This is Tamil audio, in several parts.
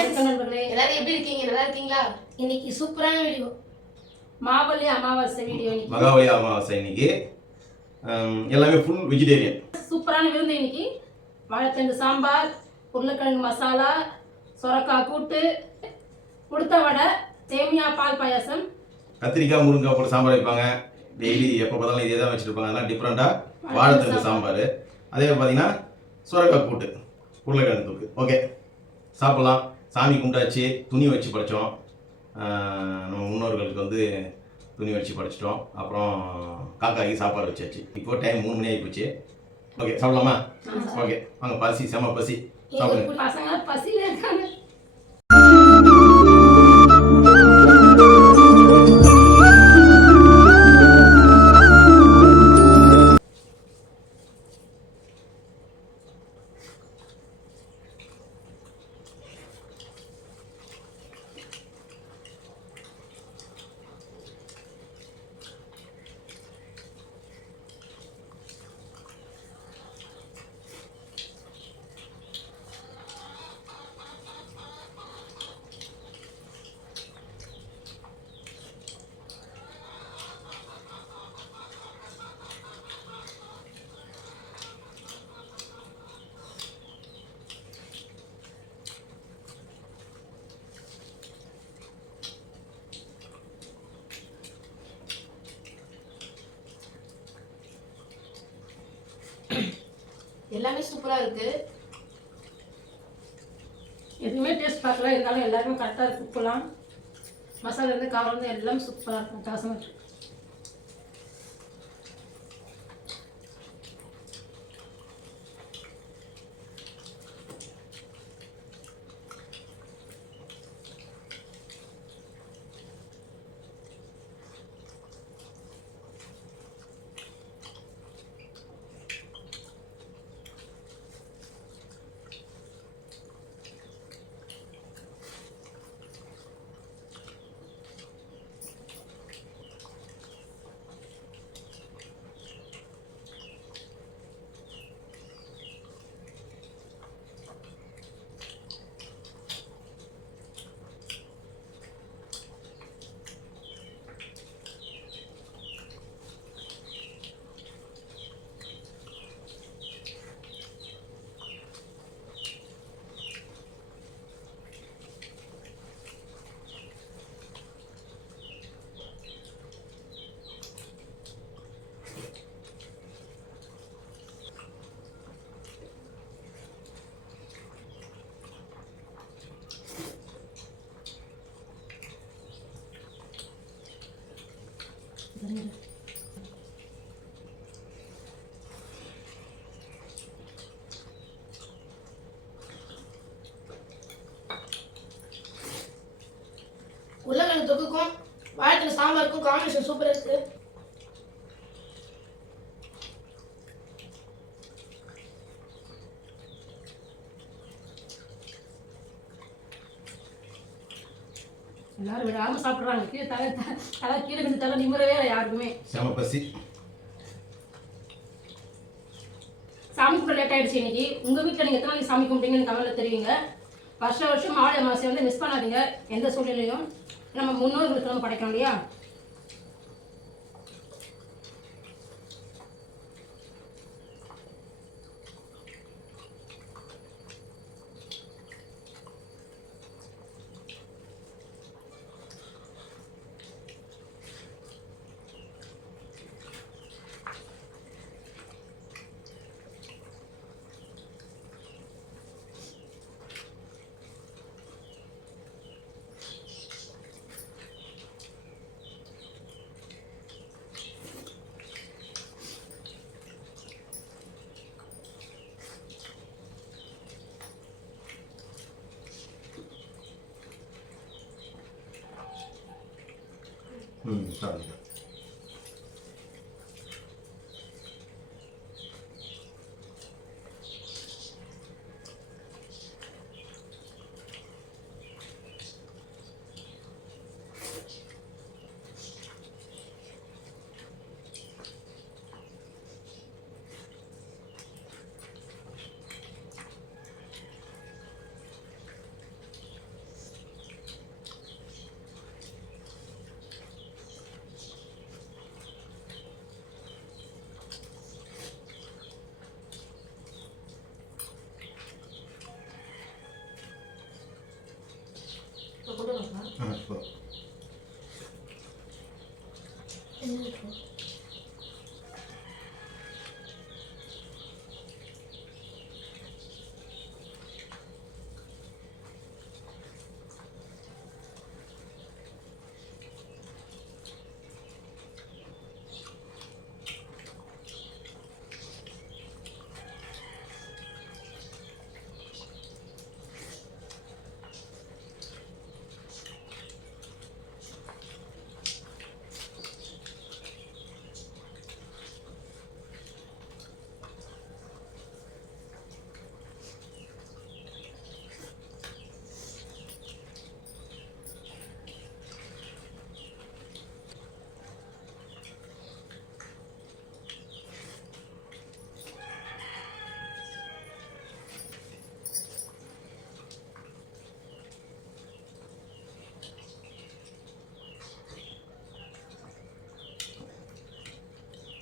வணக்கம் நண்பர்களே. எல்லாரும் எப்படி இருக்கீங்க? நல்லா இருக்கீங்களா? இன்னைக்கு சூப்பரான வீடியோ மாவல்லி அமாவாசை வீடியோ இன்னைக்கு. அமாவாசை இன்னைக்கு. ஹம், எல்லாமே ஃபுல் வெஜிடேரியன் சூப்பரான விருந்து இன்னைக்கு. வாழைத்தண்டு சாம்பார் உருளைக்கிழங்கு மசாலா சொரக்காய் கூட்டு உளுத்த வடை சேமியா பால் பாயாசம். கத்திரிக்காய் முருங்காய் போட்டு சாம்பார் வைப்பாங்க. டெய்லி எப்போ பார்த்தாலும் இதே தான் வச்சுருப்பாங்க அதெல்லாம் டிஃப்ரெண்ட்டாக வாழைத்தண்டு சாம்பார். அதே மாதிரி பார்த்தீங்கன்னா சுரக்காய் கூட்டு உருளைக்கிழங்கு தூக்கு ஓகே சாப்பிட்லாம். சாமி கும்பிட்டாச்சு துணி வச்சு படைச்சோம். நம்ம முன்னோர்களுக்கு வந்து துணி வச்சு படைச்சிட்டோம். அப்புறம் காக்காய்க்கு சாப்பாடு வச்சாச்சு. இப்போ டைம் மூணு மணி ஆகி போச்சு ஓகே சாப்பிடலாமா? ஓகே வாங்க பசி செம பசி. சாப்பிடுங்க. பசங்க பசியில எல்லாமே சூப்பராக இருக்கு. எதுவுமே டேஸ்ட் பார்க்கலாம் இருந்தாலும் எல்லாருமே கரெக்டாக இருக்கு உப்புலாம் மசாலா இருந்து காரம் இருந்து எல்லாம் சூப்பராக இருக்கும் காசமாக இருக்குது உருளைக்கிழங்கு தொக்குக்கும் வாழைத்தண்டு சாம்பாருக்கும் காம்பினேஷன் சூப்பராக இருக்குது எல்லாரும் விடாமல் சாப்பிட்றாங்க. கீழே தலை தலை கீழே விழுந்து தலை நிம்மறவே இல்லை யாருக்குமே. செம பசி. சாமி கும்பிட லேட் ஆயிடுச்சு இன்னைக்கு. உங்கள் வீட்டில் நீங்கள் எத்தனை நாளைக்கு சாமி கும்பிட்டீங்கன்னு கமெண்ட்ல தெரிவிங்க வருஷம் வருஷம் மாலை அமாவாசை வந்து மிஸ் பண்ணாதீங்க. எந்த சூழ்நிலையும் நம்ம முன்னோர்களுக்கு நம்ம படைக்கணும் இல்லையா? started. ம் சாப்பிடுங்க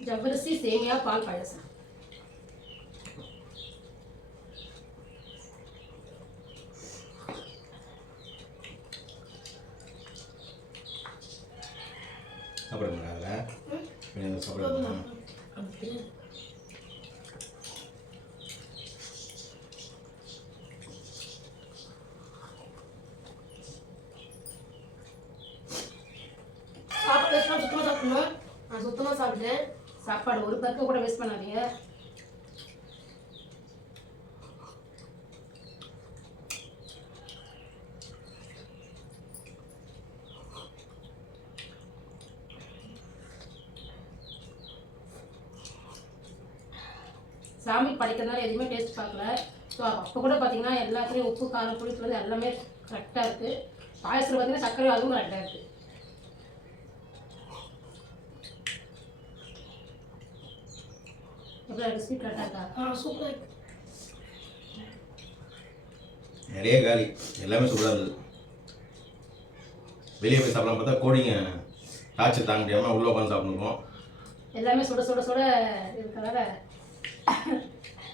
ஜவ்வரிசி சேமியா பால் பாயசம். சாப்பிடுங்க அதில் கொஞ்சம் சாப்பிடுங்க சாப்பாடு வேஸ்ட்லாம் சுத்தமாக சாப்பிடணும்? நான் சாப்பிட்டேன் சாப்பாடு ஒரு பருக்கு கூட வேஸ்ட் பண்ணாதீங்க. சாமி படைக்கிறதுனால எதுவுமே டேஸ்ட் பார்க்கல. ஸோ அப்போ கூட பார்த்தீங்கன்னா எல்லாத்துலேயும் உப்பு காரம் புளிப்புலேருந்து எல்லாமே கரெக்டாக இருக்குது பாயசத்தில் பார்த்தீங்கன்னா சர்க்கரை அதுவும் கரெக்டாக இருக்குது நிறைய காலி. எல்லாமே சூப்பராக இருந்தது. வெளியே போய் சாப்பிடலாம் பார்த்தா கோடிங்க டார்ச்சர் தாங்க முடியாமல் உள்ளே உட்காந்து சாப்பிட்டுருக்கோம் எல்லாமே சுட சுட சுட இருக்கிறதால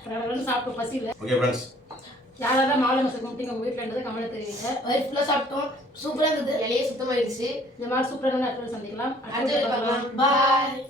கடவுள் சாப்பிட்டு பசி இல்லை ஓகே ஃப்ரெண்ட்ஸ் யாராவது மாலை மசை கும்பிட்டு உங்கள் வீட்டில் கமெண்ட்ல தெரிவிங்க. வயிறு ஃபுல்லாக சாப்பிட்டோம். சூப்பராக இருந்தது. இலையே சுத்தமாயிடுச்சு. இந்த மாதிரி சூப்பரான நாட்கள் சந்திக்கலாம். அடுத்த. பாய்